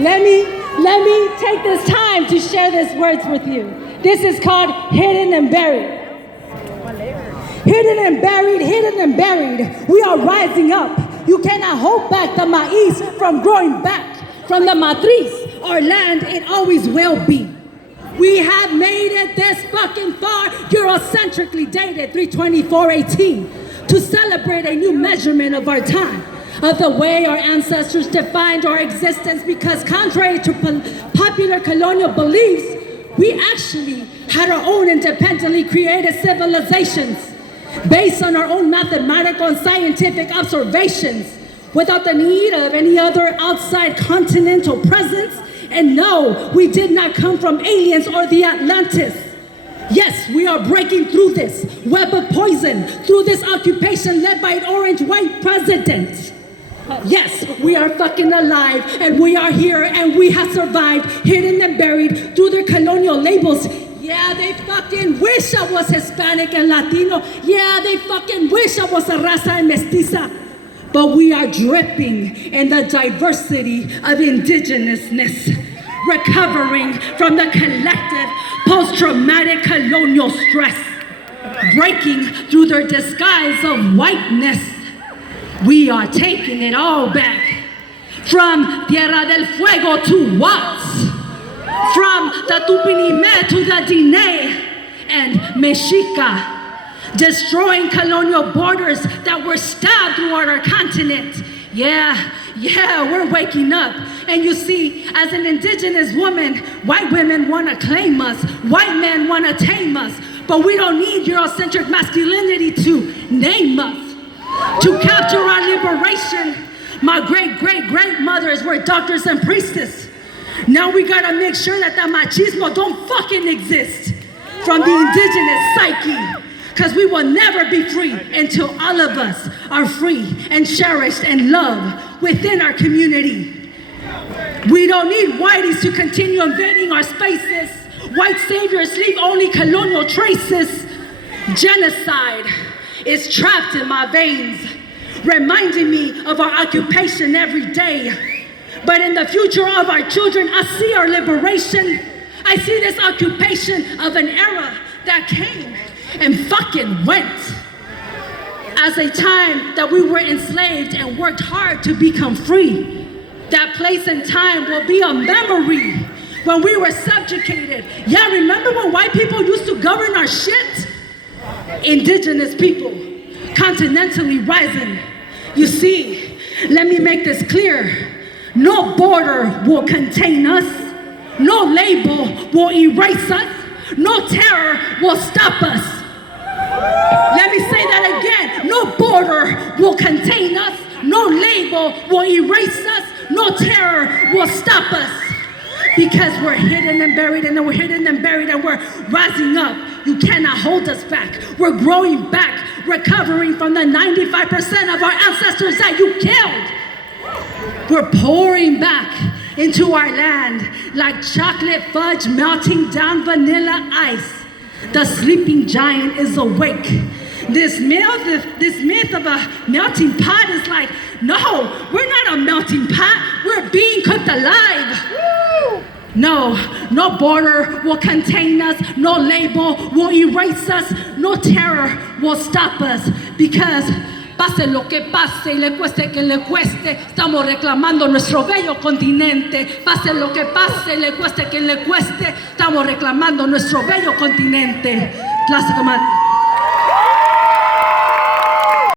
Let me take this time to share these words with you. This is called hidden and buried. Hidden and buried, hidden and buried. We are rising up. You cannot hold back the maíz from growing back. From the matriz, our land, it always will be. We have made it this fucking far, Eurocentrically dated 3/24/18, to celebrate a new measurement of our time, of the way our ancestors defined our existence, because contrary to popular colonial beliefs, we actually had our own independently created civilizations based on our own mathematical and scientific observations, without the need of any other outside continental presence. And no, we did not come from aliens or the Atlantis. Yes, we are breaking through this web of poison, through this occupation led by an orange-white president. Yes, we are fucking alive, and we are here, and we have survived, hidden and buried through their colonial labels. Yeah, they fucking wish I was Hispanic and Latino. Yeah, they fucking wish I was a raza and mestiza. But we are dripping in the diversity of indigenousness, recovering from the collective post-traumatic colonial stress, breaking through their disguise of whiteness. We are taking it all back, from Tierra del Fuego to Watts, from the Tupinimé to the Diné and Mexica, destroying colonial borders that were stabbed throughout our continent. Yeah, we're waking up. And you see, as an indigenous woman, white women want to claim us, white men want to tame us, but we don't need Eurocentric masculinity to name us. To capture our liberation, my great-great-great-mothers were doctors and priestesses. Now we gotta make sure that the machismo don't fucking exist from the indigenous psyche. Because we will never be free until all of us are free and cherished and loved within our community. We don't need whiteys to continue invading our spaces. White saviors leave only colonial traces. Genocide is trapped in my veins, reminding me of our occupation every day. But in the future of our children, I see our liberation. I see this occupation of an era that came and fucking went. As a time that we were enslaved and worked hard to become free. That place and time will be a memory when we were subjugated. Yeah, remember when white people used to govern our shit? Indigenous people, continentally rising. You see, let me make this clear. No border will contain us. No label will erase us. No terror will stop us. Let me say that again. No border will contain us. No label will erase us. No terror will stop us. Because we're hidden and buried, and we're hidden and buried, and we're rising up. You cannot hold us back. We're growing back, recovering from the 95% of our ancestors that you killed. We're pouring back into our land like chocolate fudge melting down vanilla ice. The sleeping giant is awake. This myth of a melting pot is like, no, we're not a melting pot. We're being cooked alive. No border will contain us. No label will erase us. No terror will stop us. Because pase lo que pase y le cueste que le cueste, estamos reclamando nuestro bello continente. Pase lo que pase y le cueste que le cueste, estamos reclamando nuestro bello continente. Clásico,